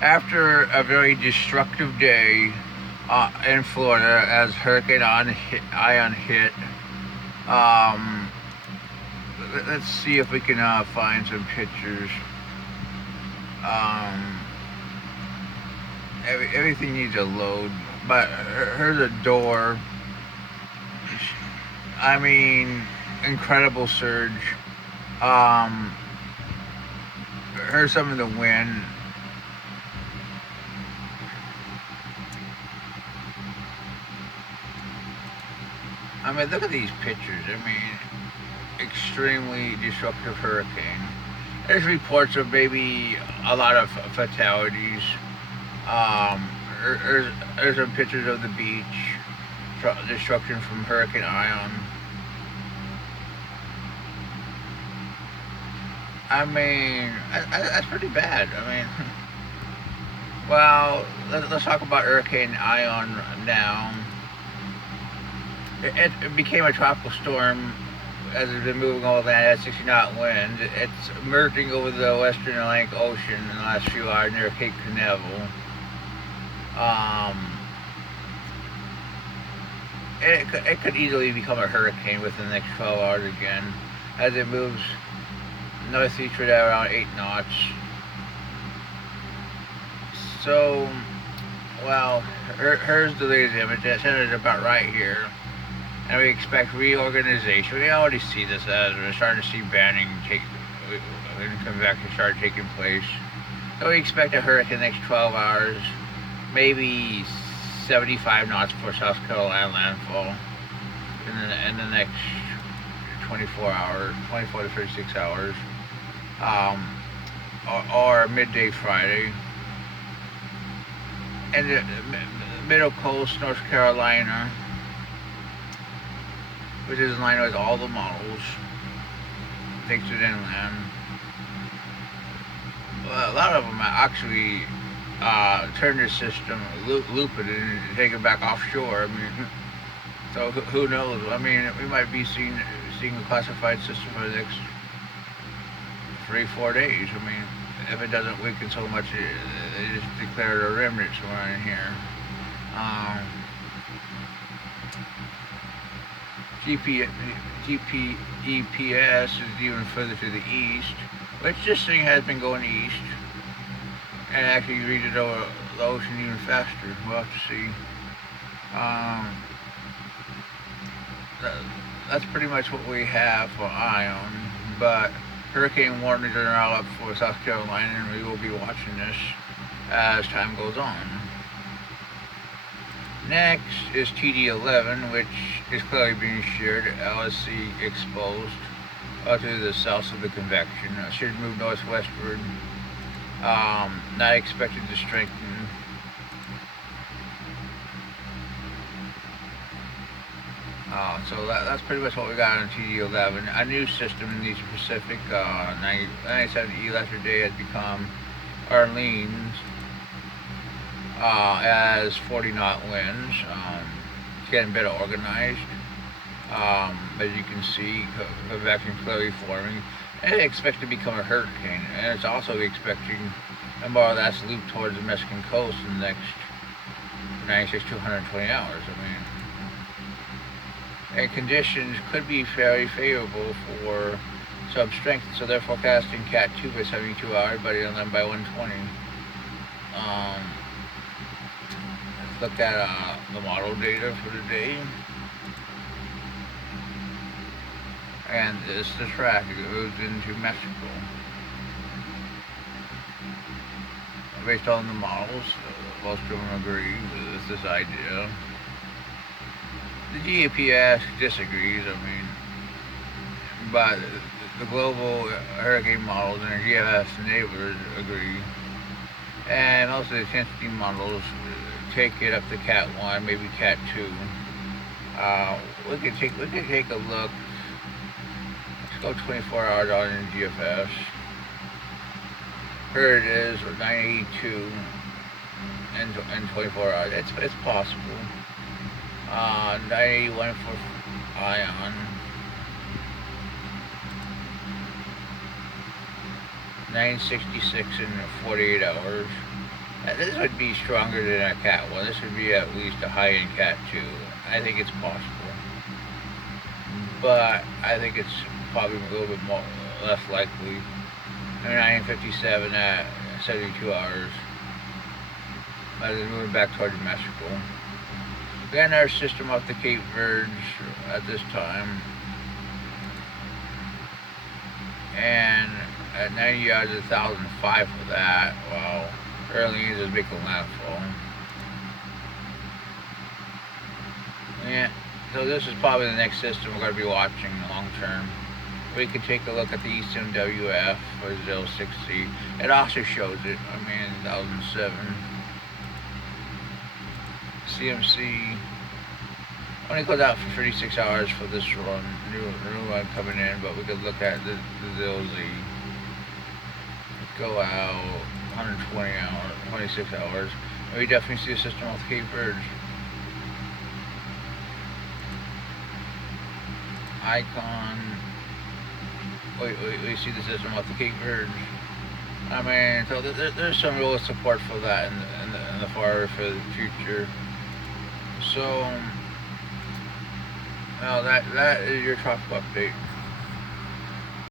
After a very destructive day in Florida as Ion hit, um, let's see if we can find some pictures. Um, everything needs a load, but here's a door. I mean, incredible surge. Um, here's some of the wind. I mean, look at these pictures. I mean, extremely destructive hurricane. There's reports of maybe a lot of fatalities. Um, there's some pictures of the beach, destruction from Hurricane Ion. I mean, that's pretty bad. I mean, well, let's talk about Hurricane Ion now. It became a tropical storm as it's been moving over the at 60 knot wind. It's merging over the western Atlantic Ocean in the last few hours near Cape Canaveral. Um, it could easily become a hurricane within the next 12 hours again as it moves northeastward at around 8 knots. So, well, here's the latest image. That centers about right here. And we expect reorganization. We already see this as we're starting to see banning take and convection start taking place. So we expect a hurricane next 12 hours, maybe 75 knots for South Carolina landfall in the next 24 hours, 24 to 36 hours, um, or midday Friday. And the middle coast, North Carolina, which is in line with all the models, takes it inland. Well, a lot of them actually turn their system, loop it, and take it back offshore. I mean, so who knows? I mean, we might be seeing a classified system for the next 3 4 days. I mean, if it doesn't weaken so much, they just declared a remnant somewhere in here. Um, GP, GPEPS is even further to the east, which this thing has been going east and actually reached over the ocean even faster. We'll have to see. Um, that's pretty much what we have for Ion, but hurricane warnings are now up for South Carolina, and we will be watching this as time goes on. Next is TD11, which is clearly being shared, LSC exposed to the south of the convection. Should move northwestward, not expected to strengthen. So that's pretty much what we got on TD11. A new system in the East Pacific, 97E yesterday has become Orlenes, as 40 knot winds. It's getting better organized. As you can see, convection clearly forming. And it expects to become a hurricane. And it's also expecting a more or less loop towards the Mexican coast in the next 96 to 120 hours. I mean, and conditions could be very favorable for sub strength. So they're forecasting Cat 2 by 72 hours, but then by 120. Let's look at the model data for the day. And it's the track. It goes into Mexico. Based on the models, most of them agree with this idea. The GAPS disagrees, I mean, but the global hurricane models and the GFS neighbors agree. And most of the intensity models take it up to Cat 1, maybe Cat 2. We could take a look. Let's go 24 hours on in GFS. Here it is with 982 in 24 hours. It's possible. 981 for Ion. 966 in 48 hours. This would be stronger than a Cat 1. This would be at least a high-end Cat 2. I think it's possible. But I think it's probably a little bit more less likely. I mean, 957 at 72 hours. As it's moving back toward Mexico. We got another system off the Cape Verdes at this time. And at 90 yards, 1,005 for that. Wow. Orlenes is making landfall. Yeah. So this is probably the next system we're going to be watching long term. We can take a look at the Eastern WF or 060. It also shows it. I mean, 2007. CMC only goes out for 36 hours for this run. New run coming in, but we could look at the ZLZ. Go out 120 hours, 26 hours. And we definitely see a system off the Cape Verdes. Icon. We see the system off the Cape Verdes. I mean, so there's some real support for that in the far for the future. So, well, that is your top update.